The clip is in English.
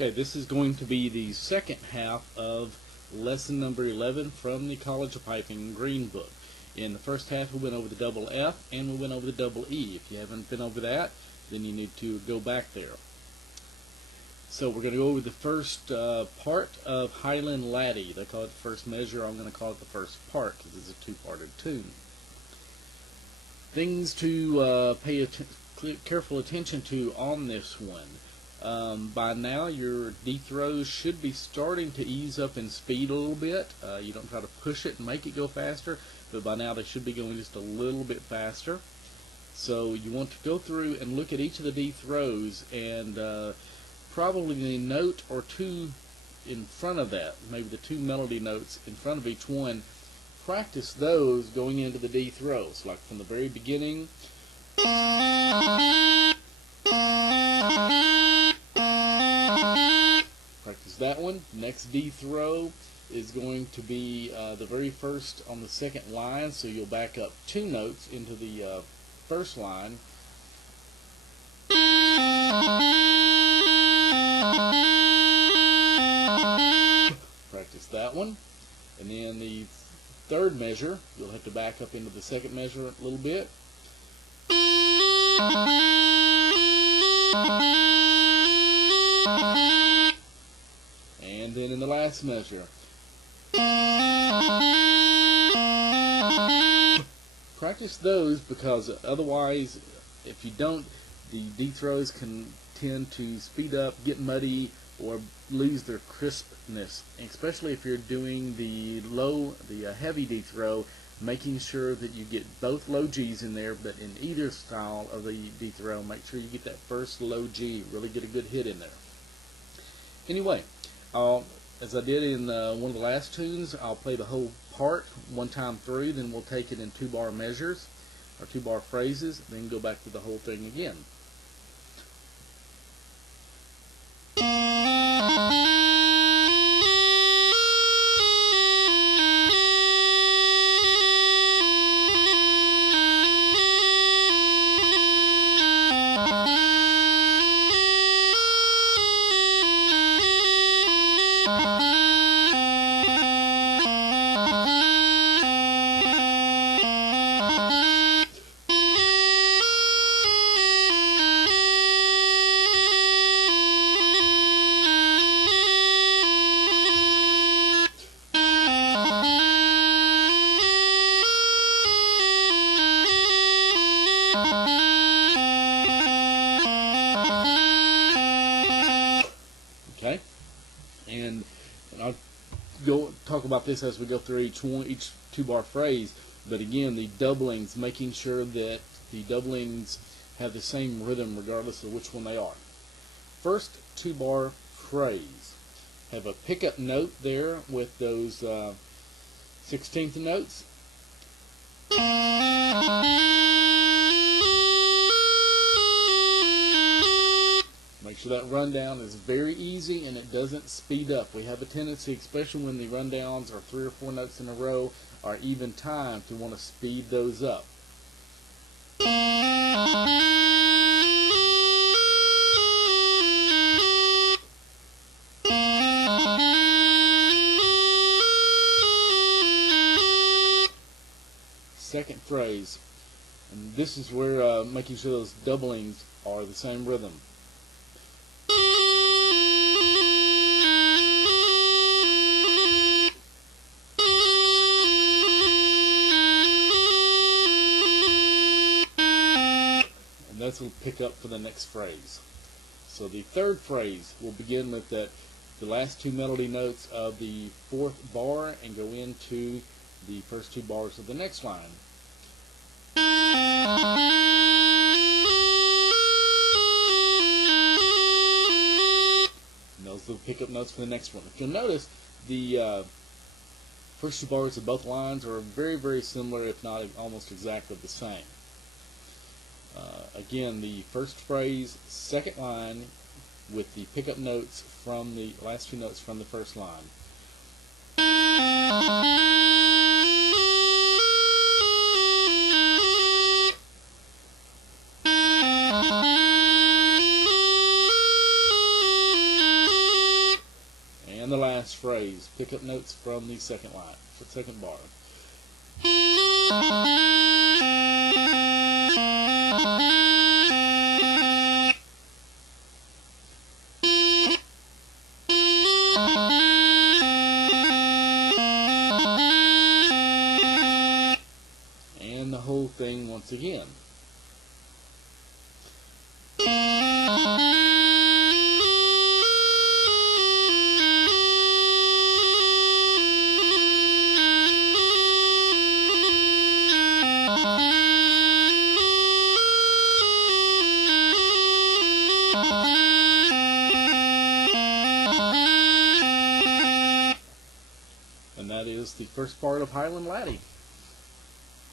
Okay, this is going to be the second half of lesson number 11 from the College of Piping Green book. In the first half we went over the double F and we went over the double E. If you haven't been over that, then you need to go back there. So we're going to go over the first part of Highland Laddie. They call it the first measure. I'm going to call it the first part because it's a two-parted tune. Things to pay careful attention to on this one. By now your D throws should be starting to ease up in speed a little bit. You don't try to push it and make it go faster, but by now they should be going just a little bit faster. So you want to go through and look at each of the D throws and probably a note or two in front of that, maybe the two melody notes in front of each one. Practice those going into the D throws, like from the very beginning. Practice that one. Next D throw is going to be the very first on the second line, so you'll back up two notes into the first line. Practice that one. And then the third measure, you'll have to back up into the second measure a little bit. And then in the last measure. Practice those because otherwise, if you don't, the D throws can tend to speed up, get muddy, or lose their crispness. And especially if you're doing the heavy D throw, making sure that you get both low G's in there, but in either style of the D throw, make sure you get that first low G, really get a good hit in there. Anyway, as I did in one of the last tunes, I'll play the whole part one time through, then we'll take it in two-bar measures, or two-bar phrases, then go back to the whole thing again. Okay, and I'll talk about this as we go through each two-bar phrase. But again, the doublings, making sure that the doublings have the same rhythm regardless of which one they are. First two-bar phrase, have a pickup note there with those 16th notes. Make sure that rundown is very easy and it doesn't speed up. We have a tendency, especially when the rundowns are 3 or 4 notes in a row or even time, to want to speed those up. Second phrase, and this is where making sure those doublings are the same rhythm. That's what we'll pick up for the next phrase. So the third phrase will begin with the last two melody notes of the fourth bar and go into the first two bars of the next line. And those are the pickup notes for the next one. If you'll notice, the first two bars of both lines are very, very similar, if not almost exactly the same. Again, the first phrase, second line, with the pickup notes from the last two notes from the first line. last phrase. Pick up notes from the second line, the second bar. And the whole thing once again. And that is the first part of Highland Laddie.